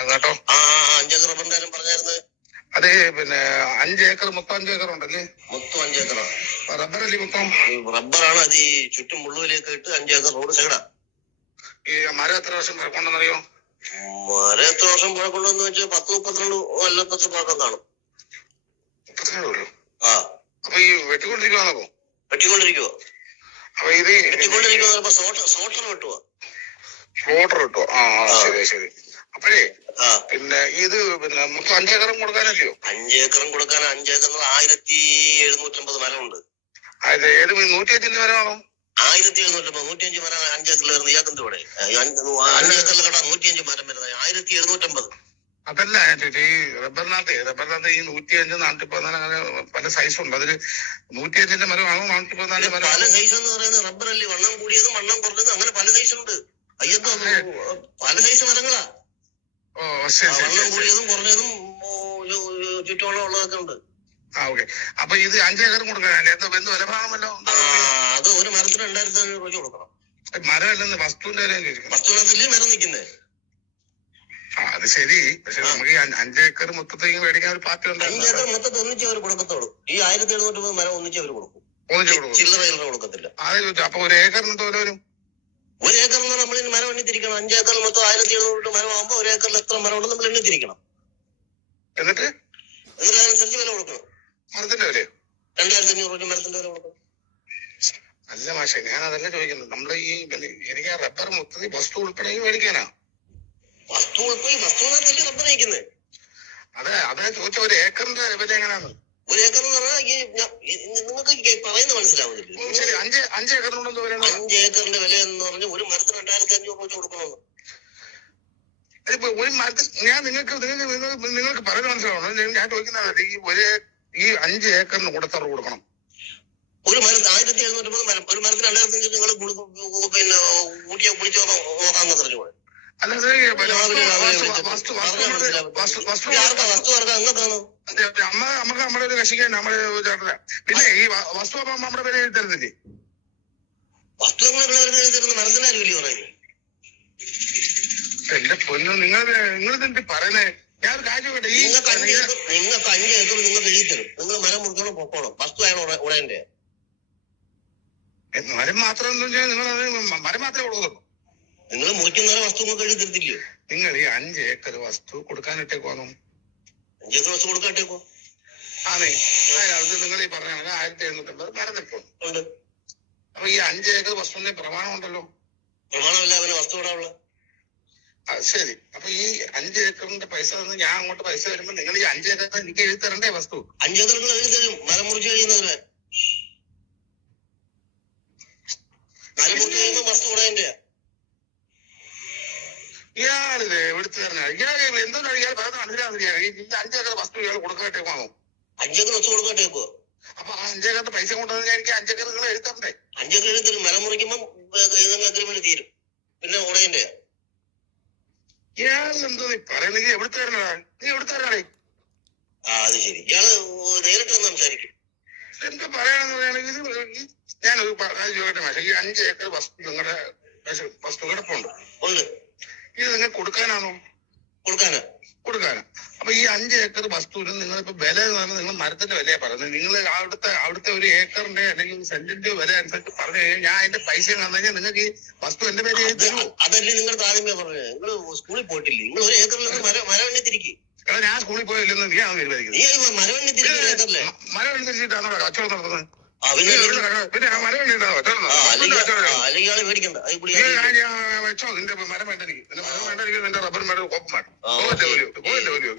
പറഞ്ഞായിരുന്നു കേട്ടോ. ആ അഞ്ചേക്കർ റബ്ബറിന്റെ കാര്യം പറഞ്ഞായിരുന്നു. അത് പിന്നെ അഞ്ച് ഏക്കർ മൊത്തം അഞ്ച് ഏക്കർ ഉണ്ടല്ലേ? മൊത്തം അഞ്ചേക്കറാ റബ്ബറല്ലേ മൊത്തം? ഈ റബ്ബറാണ് അത് ഈ ചുറ്റും മുള്ളുവിലേക്ക് ഇട്ട് അഞ്ചേക്കർ റോഡ് സൈഡാ ഈ മരം എത്ര വർഷം പഴക്കമുണ്ടെന്നറിയോ മരം എത്ര വർഷം പഴക്കമുണ്ടെന്ന് വെച്ചാൽ പത്ത് മുപ്പത്തിരണ്ട് കൊല്ലത്തെ പഴക്കം കാണും. മുപ്പത്തിരണ്ട് ഉള്ളൂ ആ. അപ്പൊ ഈ വെട്ടിക്കൊണ്ടിരിക്കുവാണോ വെട്ടിക്കൊണ്ടിരിക്കുവോ. അപ്പൊ ഇത് വെട്ടിക്കൊണ്ടിരിക്കുവോ സോട്ടർ സോട്ടർ വെട്ടുവോ. ഫ്ലോട്ടർ കിട്ടോ ആ ശരി ശരി. അപ്പോഴേ പിന്നെ ഇത് പിന്നെ നമുക്ക് അഞ്ചേക്കറും കൊടുക്കാനല്ലയോ? അഞ്ചേക്കറും കൊടുക്കാൻ അഞ്ചേക്കറിൽ ആയിരത്തി എഴുന്നൂറ്റമ്പത് മരമുണ്ട്. അത് ഏത് നൂറ്റി അഞ്ചിന്റെ മരമാണോ? ആയിരത്തി എഴുന്നൂറ്റമ്പത് നൂറ്റിയഞ്ച് മരം അഞ്ചേക്കറിൽ വരുന്നത് ഇയാൾക്കെന്ത് ഇവിടെ അഞ്ചേക്കറിൽ കണ്ട നൂറ്റിയഞ്ച് മരം വരുന്നത് ആയിരത്തി എഴുന്നൂറ്റമ്പത്. അതല്ല ചേച്ചി ഈ റബ്ബറിനകത്ത് റബ്ബറിനകത്ത് ഈ നൂറ്റി അഞ്ച് നാനൂറ്റി പതിനാല് അങ്ങനെ പല സൈസ് ഉണ്ട് അതിൽ നൂറ്റി അഞ്ചിന്റെ മരമാണോ നാനൂറ്റി മരം പല സൈസ് എന്ന് പറയുന്നത് റബ്ബറല്ലേ വണ്ണം കൂടിയതും വണ്ണം കുറഞ്ഞതും അങ്ങനെ പല സൈസ് ഉണ്ട് അയ്യത്തോ പല സൈസ് മരങ്ങളാ. കൂടിയതും കുറഞ്ഞതും ചുറ്റോളം ഉള്ളതൊക്കെ ഉണ്ട്. ആ ഓക്കെ അപ്പൊ ഇത് അഞ്ചേക്കർ കൊടുക്കണം. എന്താ എന്ത് അത് ഒരു മരത്തിന് രണ്ടായിരത്തി അഞ്ഞൂറ് രൂപ കൊടുക്കണം. മരമല്ലെന്ന് വസ്തുവിന്റെ വസ്തുവിനകത്തല്ലേ മരം നിൽക്കുന്നത് അത് ശരി. പക്ഷെ നമുക്ക് അഞ്ചേക്കർ മൊത്തത്തേക്ക് മേടിക്കാൻ ഒരു പാർട്ടി അഞ്ചേക്കർ ഉണ്ടായിരുന്നു മൊത്തത്തിൽ ഒന്നിച്ച് അവർ കൊടുക്കത്തുള്ളൂ. ഈ ആയിരത്തി എഴുന്നൂറ്റമ്പത് മരം ഒന്നിച്ച് അവർ കൊടുക്കും. ഒന്നിച്ചു കൊടുക്കും. ചില്ലറ ചില്ലറ കൊടുക്കത്തില്ല. അതെ ചോദിച്ചു അപ്പൊ ഒരു ഏക്കറിന് ഒരു ഏക്കർ എന്ന് നമ്മൾ മരം എണ്ണിത്തിരിക്കണം. അഞ്ചേക്കറിൽ മൊത്തം ആയിരത്തി എഴുന്നൂറ് മരം ഒരു ഏക്കറിൽ എത്ര മരം ഉണ്ടെന്ന് നമ്മൾ എണ്ണിത്തിരിക്കണം. എന്നിട്ട്? എന്നിട്ട് അതനുസരിച്ച് വില കൊടുക്കണം. മരത്തിന്റെ വില രണ്ടായിരത്തി അഞ്ഞൂറ് രൂപ മരത്തിന്റെ വില കൊടുക്കണം. അല്ല മാഷെ ഞാൻ അതല്ല ചോദിക്കുന്നത്. നമ്മൾ ഈ എനിക്ക് ആ റബ്ബർ മൊത്തത്തിൽ വസ്തു ഉൾപ്പെടെ മേടിക്കാനാ? വസ്തു ഉൾപ്പെടെ വസ്തുവിനകത്തല്ലേ റബ്ബർ നയിക്കുന്നത് അതെ അതാ ചോദിച്ച ഒരു ഏക്കറിന്റെ വില എങ്ങനെയാണ് ഒരു ഏക്കർ എന്ന് പറഞ്ഞാൽ ഈ നിങ്ങൾക്ക് പറയുന്നത് മനസ്സിലാവുന്നില്ല. അഞ്ച് അഞ്ച് ഏക്കറിനോട് അഞ്ച് ഏക്കറിന്റെ വില എന്ന് പറഞ്ഞാൽ ഒരു മരത്തിന് രണ്ടായിരത്തി അഞ്ഞൂറ് വെച്ച് കൊടുക്കണമെന്ന്. ഒരു മരത്തിൽ ഞാൻ നിങ്ങൾക്ക് നിങ്ങൾക്ക് നിങ്ങൾക്ക് നിങ്ങൾക്ക് പറയുന്നത് മനസ്സിലാവണം ഞാൻ- ചോദിക്കുന്നത് ഈ ഒരു ഈ അഞ്ച് ഏക്കറിന് കൂടെ തറ കൊടുക്കണം. ഒരു മരത്തിന് ആയിരത്തി എഴുന്നൂറ്റി മരം ഒരു മരത്തിന് രണ്ടായിരത്തി നിങ്ങൾ പിന്നെ കൂട്ടിയോ കുളിച്ചോ നോക്കാന്ന് പറഞ്ഞു അല്ലെങ്കിൽ വസ്തു. അമ്മ നമുക്ക് നമ്മുടെ ഒരു നമ്മുടെ ചേട്ടന. പിന്നെ ഈ വസ്തു നമ്മുടെ പേര് എഴുതി വസ്തു തരുന്ന മരത്തിന് ആരും ഇല്ലയോ പറയുന്നത് എന്റെ പൊന്നു നിങ്ങൾ നിങ്ങൾ എന്തി പറയണേ ഞാൻ ഒരു കാര്യം കേട്ടെ ഈ നിങ്ങൾക്ക് അഞ്ച് ഏക്കർ നിങ്ങൾക്ക് അഞ്ച് ഏക്കർ നിങ്ങൾക്ക് എഴുതി തരും നിങ്ങൾ മരം മുറിക്കണം പൊക്കോണം വസ്തു ആണ് ഉടയന്റെ മരം മാത്രം എന്ന് വെച്ചാൽ നിങ്ങൾ അത് മരം മാത്രമേ കൊടുക്കുള്ളൂ നിങ്ങൾ മുറിക്കുന്നവരെ വസ്തു നിങ്ങൾക്ക് എഴുതി തരത്തില്ലയോ? നിങ്ങൾ ഈ അഞ്ച് ഏക്കർ വസ്തു കൊടുക്കാനിട്ടേക്കോന്നു അഞ്ച് ഏക്കർ വസ്തു കൊടുക്കാട്ടേക്കോ ആണേ അതിനകത്ത് നിങ്ങൾ ഈ പറഞ്ഞ കണക്ക് ആയിരത്തി എഴുന്നൂറ്റമ്പത് മരം നിൽക്കും ഉണ്ട്. അപ്പൊ ഈ അഞ്ച് ഏക്കർ വസ്തുവിന്റെ പ്രമാണം ഉണ്ടല്ലോ പ്രമാണമല്ല അവന് വസ്തു അത് ശരി. അപ്പൊ ഈ അഞ്ച് ഏക്കറിന്റെ പൈസ തന്ന് ഞാൻ അങ്ങോട്ട് പൈസ വരുമ്പോ നിങ്ങൾ ഈ അഞ്ച് ഏക്കർ എനിക്ക് എഴുതി തരണ്ടേ വസ്തു? അഞ്ച് ഏക്കർ എഴുതി തരും. മരം മുറിച്ച് കഴിയുന്നവരെ മരം മുറിച്ച് കഴിയുമ്പോൾ വസ്തു ഉടയന്റെ ഇയാളില്ലേ എടുത്തു തരണ? ഇയാൾ എന്തോ ഇയാൾ പറയുന്നത് മനസ്സിലാകുന്നില്ല ഈ അഞ്ചേക്കർ വസ്തു ഇയാൾ കൊടുക്കാട്ടേക്കാണോ അഞ്ചേക്കർ വസ്തു ഇപ്പൊ അപ്പൊ ആ അഞ്ച് ഏക്കറിന്റെ പൈസ കൊണ്ടുവന്ന് എനിക്ക് അഞ്ചേക്കർ നിങ്ങൾ എഴുതണ്ടേ അഞ്ചേക്കർ എഴുതി തരും. മരം മുറിക്കുമ്പോൾ എഴുതുന്ന അഗ്രിമെന്റ് തീരും. പിന്നെ ഉടയന്റെ ഇയാൾ എന്തോ നീ പറയുന്നത് നീ എവിടെ തരണ നീ എവിടെ തരണേ ആ അത് ശരി. ഇയാൾ നേരിട്ട് വന്ന് സംസാരിക്കും. എന്താ പറയാന്ന് പറയുകയാണെങ്കിൽ ഞാനൊരു ചോദിക്കട്ടെ മാഷെ ഈ അഞ്ച് ഏക്കർ വസ്തു നിങ്ങളുടെ വസ്തു കിടപ്പുണ്ട് ഉണ്ട്. ഇത് നിങ്ങൾ കൊടുക്കാനാണോ? കൊടുക്കാനാ. കൊടുക്കാനാ. അപ്പൊ ഈ അഞ്ച് ഏക്കർ വസ്തുവിന് നിങ്ങളിപ്പോ വില എന്ന് പറഞ്ഞാൽ നിങ്ങൾ മരത്തിന്റെ വിലയാ പറയുന്നത്. നിങ്ങൾ അവിടുത്തെ അവിടുത്തെ ഒരു ഏക്കറിന്റെ അല്ലെങ്കിൽ സെന്റിന്റെ വില അനുസരിച്ച് പറഞ്ഞു കഴിഞ്ഞാൽ ഞാൻ അതിന്റെ പൈസ തന്നു കഴിഞ്ഞാൽ നിങ്ങൾക്ക് ഈ വസ്തു എന്റെ പേര് തരുമോ അതല്ലേ നിങ്ങൾ താരമേ പറഞ്ഞത്. നിങ്ങൾ സ്കൂളിൽ പോയിട്ടില്ല? നിങ്ങൾ ഒരു ഏക്കറിൽ നിന്ന് മരം മരം തിരിക്കും എടാ ഞാൻ സ്കൂളിൽ പോയില്ലെന്ന് നീ ആണ് തീരുമാനിക്കുന്നത്? നീ ഈ മരം എണ്ണി തിരിക്കുന്ന ഏക്കറിലെ മ- മരം അനുസരിച്ചിട്ടാണോ കച്ചവടം നടത്തുന്നത്? പിന്നെ എവിടെ കട- പിന്നെ ആ മരം എണ്ണിട്ടാണോ കച്ചവടം വെച്ചോ നിന്റെ മരം വേണ്ട എനിക്ക്. നിന്റെ മരം വേണ്ട എനിക്ക് നിന്റെ റബ്ബർ മരം കോപ്പം വേണ്ട ആ, പോകട്ടെ ഒരു